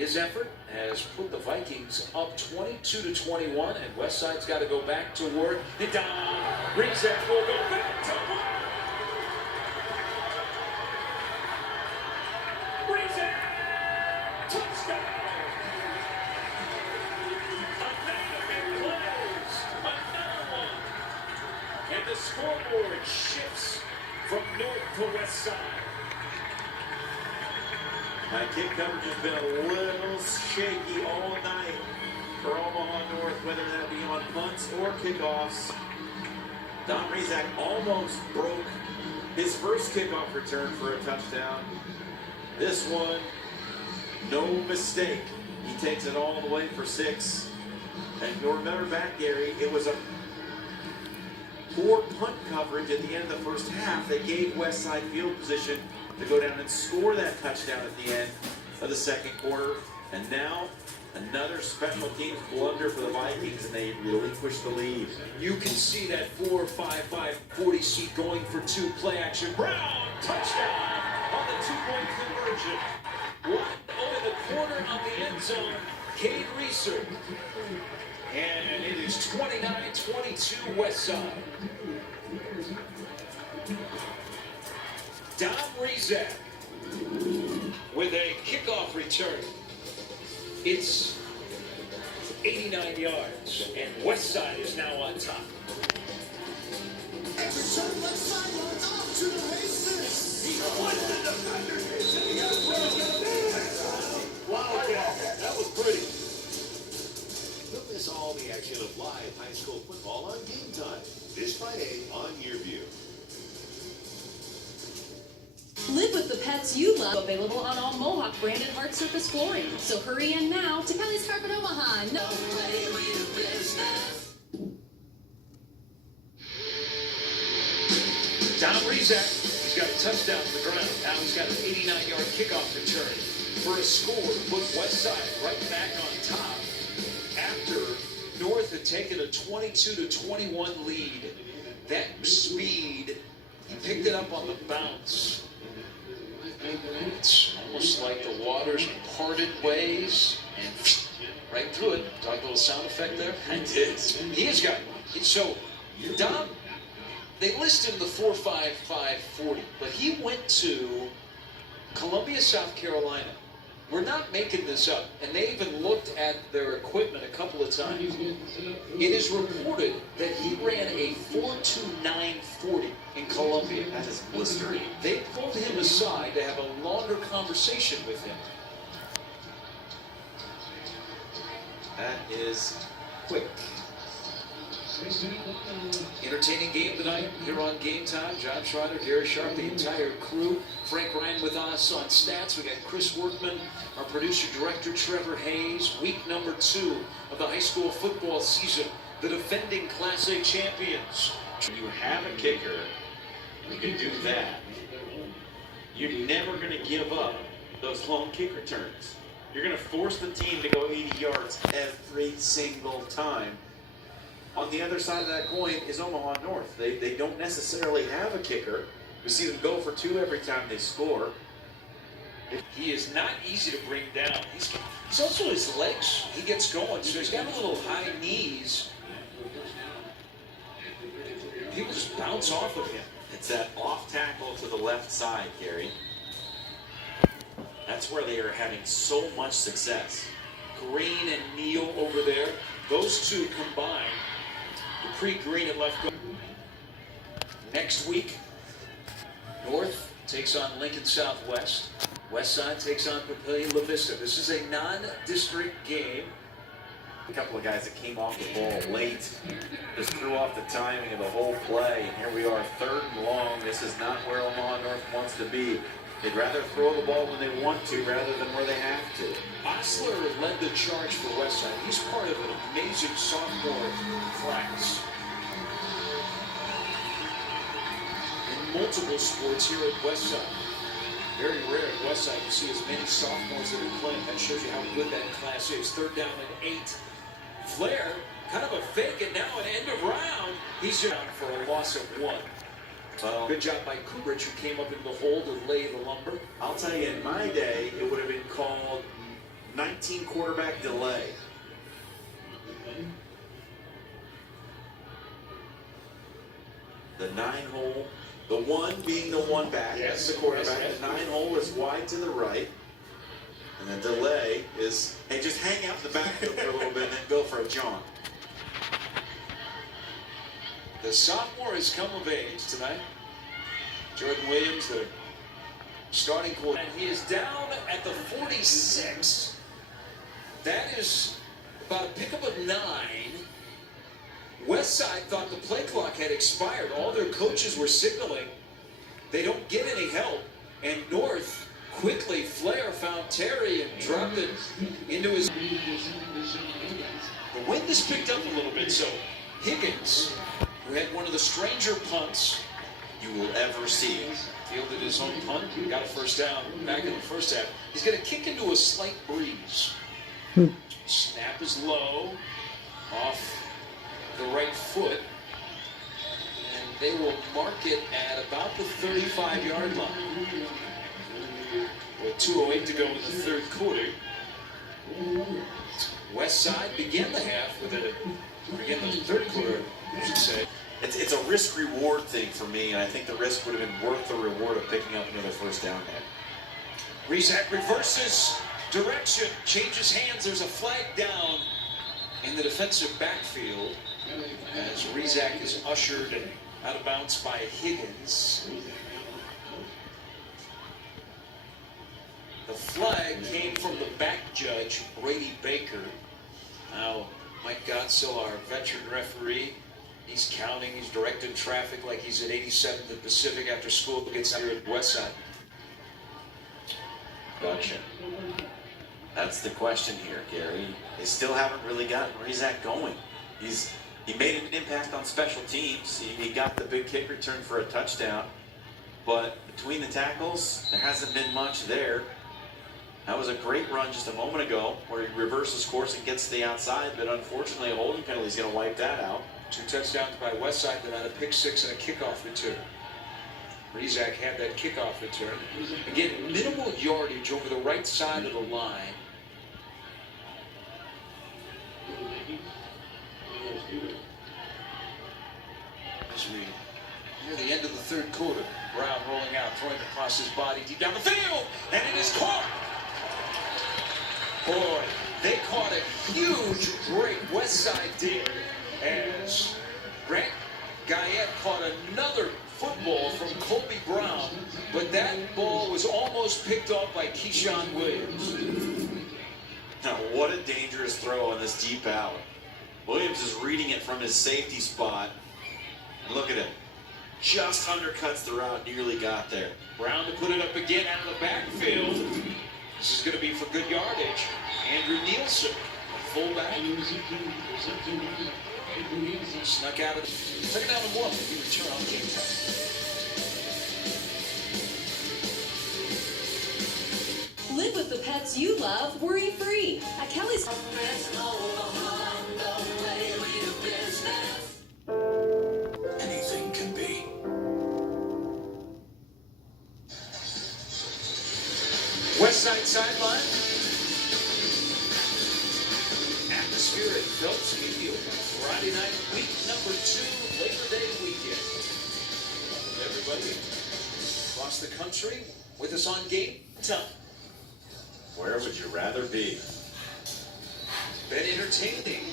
His effort has put the Vikings up 22-21, and Westside's got to go back to work. And down, Rizek will go back to work. Rizek, touchdown. Another big plays, another one. And the scoreboard shifts from north to west side. My kick coverage has been a little shaky all night for Omaha North, whether that be on punts or kickoffs. Don Rizak almost broke his first kickoff return for a touchdown. This one, no mistake. He takes it all the way for 6. And you'll remember back, Gary, it was a poor punt coverage at the end of the first half that gave Westside field position to go down and score that touchdown at the end of the second quarter. And now, another special teams blunder for the Vikings, and they relinquish the lead. You can see that 4-5-5 40 seat going for 2 play action. Brown, touchdown on the 2-point conversion. One over the corner of the end zone. Cade Reeser. And it is 29-22 Westside. Don Rizek with a kickoff return. It's 89 yards, and Westside is now on top. Wow, that was pretty. Don't miss all the action of live high school football on Game Time this Friday on Yearview. Live with the pets you love. Available on all Mohawk branded hard surface flooring. So hurry in now to Kelly's Carpet Omaha. No way with business. Don Rizek, he's got a touchdown to the ground. Now he's got an 89-yard kickoff return for a score to put Westside right back on top after North had taken a 22-21 lead. That speed, he picked it up on the bounce. It's almost like the waters parted ways and right through it. Talk a little sound effect there. I did. He has got one. So, Dom, they list him the 4.55 40, but he went to Columbia, South Carolina. We're not making this up, and they even looked at their equipment a couple of times. It is reported that he ran a 4.29 40 in Columbia. That is blistering. They pulled him aside to have a longer conversation with him. That is quick. Entertaining game tonight here on Game Time. John Schreider, Gary Sharp, the entire crew. Frank Ryan with us on stats. We got Chris Workman, our producer director Trevor Hayes. Week number 2 of the high school football season. The defending Class A champions. When you have a kicker, you can do that. You're never going to give up those long kick returns. You're going to force the team to go 80 yards every single time. On the other side of that coin is Omaha North. They don't necessarily have a kicker. We see them go for 2 every time they score. He is not easy to bring down. He's also his legs. He gets going, so he's got a little high knees. People just bounce off of him. It's that off tackle to the left side, Gary. That's where they are having so much success. Green and Neal over there. Those two combined. Dupree Green at left guard. Next week, North takes on Lincoln Southwest. Westside takes on Papillion La Vista. This is a non-district game. A couple of guys that came off the ball late just threw off the timing of the whole play. And here we are, 3rd and long. This is not where Omaha North wants to be. They'd rather throw the ball when they want to rather than where they have to. Osler led the charge for Westside. He's part of an amazing sophomore class. In multiple sports here at Westside. Very rare at Westside to see as many sophomores that are playing. That shows you how good that class is. 3rd down and 8. Flair, kind of a fake, and now an end of round. He's down for a loss of 1. Well, good job by Kubrich, who came up into the hole to lay the lumber. I'll tell you, in my day, it would have been called 19 19 quarterback delay. The 9 hole, the 1 being the 1 back, Yes, that's the quarterback. yes. The 9 hole is wide to the right. And the delay is, hey, just hang out in the backfield for a little bit and then go for a jaunt. The sophomore has come of age tonight. Jordan Williams, the starting quarterback. And he is down at the 46. That is about a pickup of 9. Westside thought the play clock had expired. All their coaches were signaling they don't get any help. And North quickly, Flair found Terry and dropped it into his... The wind has picked up a little bit, so Higgins, who had one of the stranger punts You will ever see. fielded his own punt, got a first down back in the first half. He's going to kick into a slight breeze. Snap is low, off the right foot, and they will mark it at about the 35-yard line. With 2:08 to go in the third quarter. Westside began the half with the third quarter, I should say. It's a risk-reward thing for me, and I think the risk would have been worth the reward of picking up another first down there. Rezac reverses direction, changes hands. There's a flag down in the defensive backfield as Rezac is ushered out of bounds by Higgins. The flag came from the back judge, Brady Baker. Now, Mike Godsill, our veteran referee, he's counting, he's directing traffic like he's at 87th and Pacific after school gets out here at Westside. Gotcha. That's the question here, Gary. They still haven't really gotten Rezac going. He made an impact on special teams. He got the big kick return for a touchdown. But between the tackles, there hasn't been much there. That was a great run just a moment ago where he reverses course and gets to the outside, but unfortunately a holding penalty is going to wipe that out. 2 touchdowns by Westside, then had a pick 6 and a kickoff return. Rezac had that kickoff return. Again, minimal yardage over the right side of the line. As we near the end of the third quarter, Brown rolling out, throwing across his body deep down the field, and it is caught. Boy, they caught a huge break. Westside did, as Grant Guyette caught another football from Colby Brown, but that ball was almost picked off by Keyshawn Williams. Now, what a dangerous throw on this deep out. Williams is reading it from his safety spot. And look at him. Just undercuts the route, nearly got there. Brown to put it up again out of the backfield. This is going to be for good yardage. Andrew Nielsen, fullback. Snuck out of the second down and 1. He return on game time. Live with the pets you love worry-free at Kelly's. Anything can be. Westside sideline. Atmosphere at Phelps Field. Friday night, week number 2, Labor Day weekend. Welcome everybody across the country with us on game time. Where would you rather be? Been entertaining.